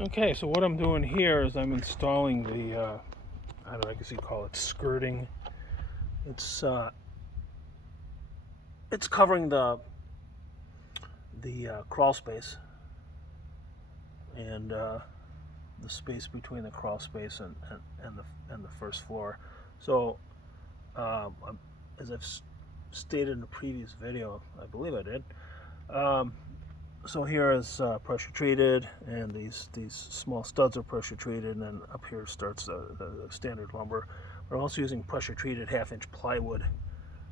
Okay, so what I'm doing here is I'm installing the, I don't know, I guess you'd call it skirting. It's covering the crawl space and the space between the crawl space and the first floor. So, as I've stated in a previous video, I believe I did. So here is pressure treated, and these small studs are pressure treated, and then up here starts the standard lumber. We're also using pressure treated 1/2-inch plywood.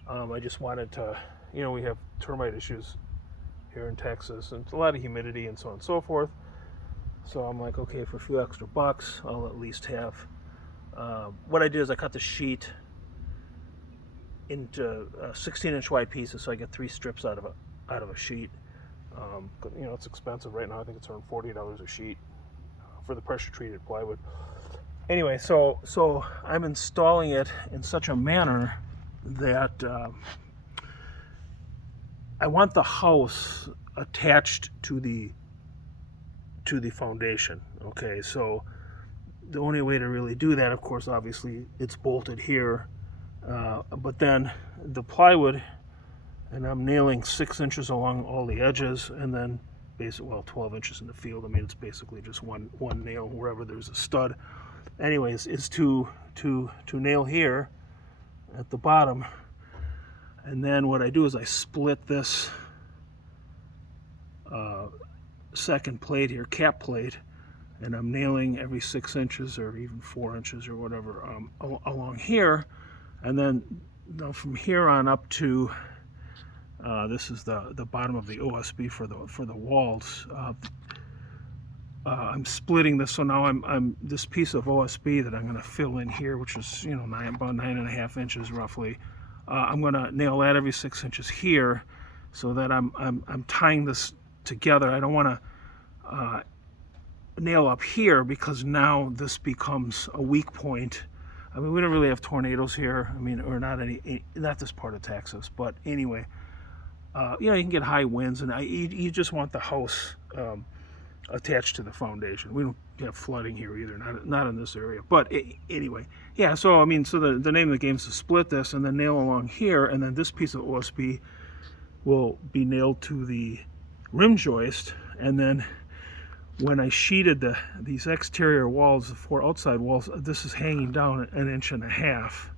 I just wanted to, we have termite issues here in Texas, and a lot of humidity and so on and so forth. So I'm like, okay, for a few extra bucks, I'll at least have. What I did is I cut the sheet into 16-inch wide pieces, so I get 3 strips out of a sheet. It's expensive right now. I think it's around $40 a sheet for the pressure treated plywood. Anyway, so I'm installing it in such a manner that I want the house attached to the foundation. Okay, so the only way to really do that, of course, obviously it's bolted here, but then the plywood, and I'm nailing 6 inches along all the edges, and then basically, 12 inches in the field. I mean, it's basically just one nail wherever there's a stud. Anyways, is to nail here at the bottom, and then what I do is I split this second plate here, cap plate, and I'm nailing every 6 inches or even 4 inches or whatever along here, and then from here on up to this is the bottom of the OSB for the walls. I'm splitting this, so now I'm this piece of OSB that I'm going to fill in here, which is about 9.5 inches roughly. I'm going to nail that every 6 inches here, so that I'm tying this together. I don't want to nail up here because now this becomes a weak point. I mean, we don't really have tornadoes here. I mean, or not this part of Texas, but anyway. You can get high winds, and you just want the house attached to the foundation. We don't have flooding here either, not in this area. But anyway, yeah. So I mean, so the name of the game is to split this and then nail along here, and then this piece of OSB will be nailed to the rim joist, and then when I sheeted these exterior walls, the 4 outside walls, this is hanging down 1.5 inches.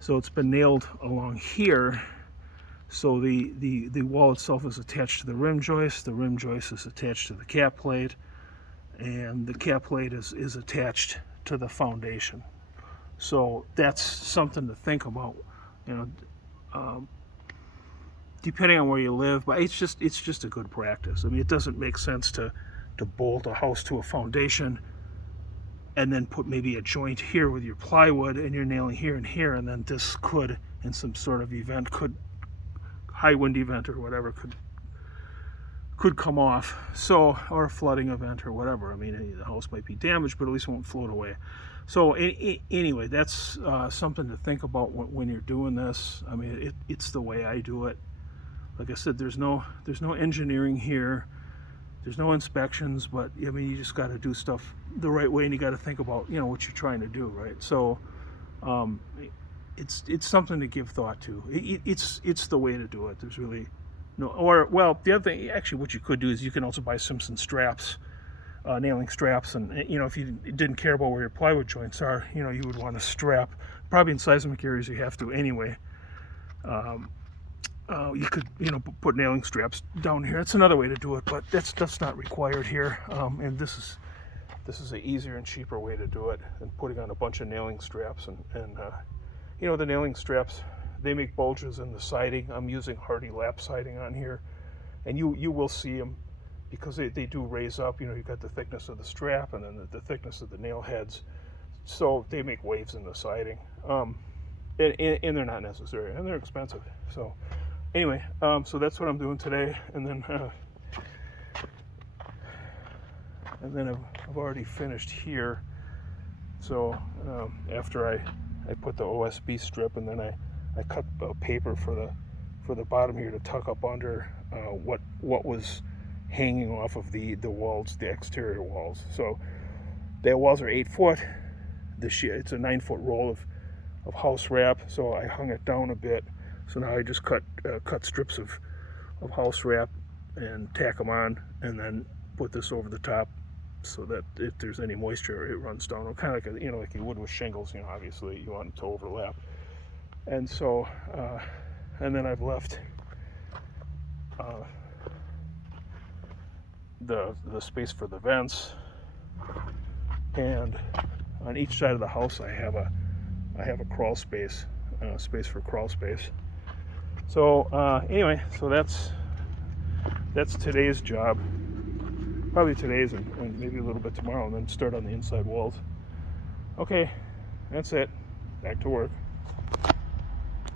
So it's been nailed along here. So the wall itself is attached to the rim joist is attached to the cap plate, and the cap plate is attached to the foundation. So that's something to think about, depending on where you live, but it's just a good practice. I mean, it doesn't make sense to bolt a house to a foundation and then put maybe a joint here with your plywood, and you're nailing here and here, and then this could, in some sort of event, high wind event or whatever, could come off, so, or a flooding event or whatever. I mean, the house might be damaged, but at least it won't float away. So anyway, that's something to think about when you're doing this. I mean, it's the way I do it. Like I said, there's no engineering here, there's no inspections, but I mean, you just got to do stuff the right way, and you got to think about what you're trying to do, right? So it's something to give thought to. It's the way to do it. There's really no, or well, the other thing, actually, what you could do is you can also buy Simpson straps, nailing straps, and if you didn't care about where your plywood joints are, you would want to strap. Probably in seismic areas you have to anyway. You could put nailing straps down here. That's another way to do it, but that's not required here. And this is an easier and cheaper way to do it than putting on a bunch of nailing straps and the nailing straps, they make bulges in the siding. I'm using Hardy lap siding on here, and you will see them because they do raise up. You've got the thickness of the strap and then the thickness of the nail heads, so they make waves in the siding. And they're not necessary, and they're expensive. So anyway, so that's what I'm doing today, and then I've already finished here. So after I put the OSB strip, and then I cut paper for the bottom here to tuck up under what was hanging off of the walls, the exterior walls. So their walls are 8 foot. It's a 9-foot roll of house wrap. So I hung it down a bit. So now I just cut strips of house wrap and tack them on, and then put this over the top so that if there's any moisture, it runs down. Kind of like like you would with shingles. Obviously you want them to overlap. And so, and then I've left the space for the vents, and on each side of the house I have a crawl space, space for crawl space. So anyway, so that's today's job. Probably today's and maybe a little bit tomorrow, and then start on the inside walls. Okay, that's it. Back to work.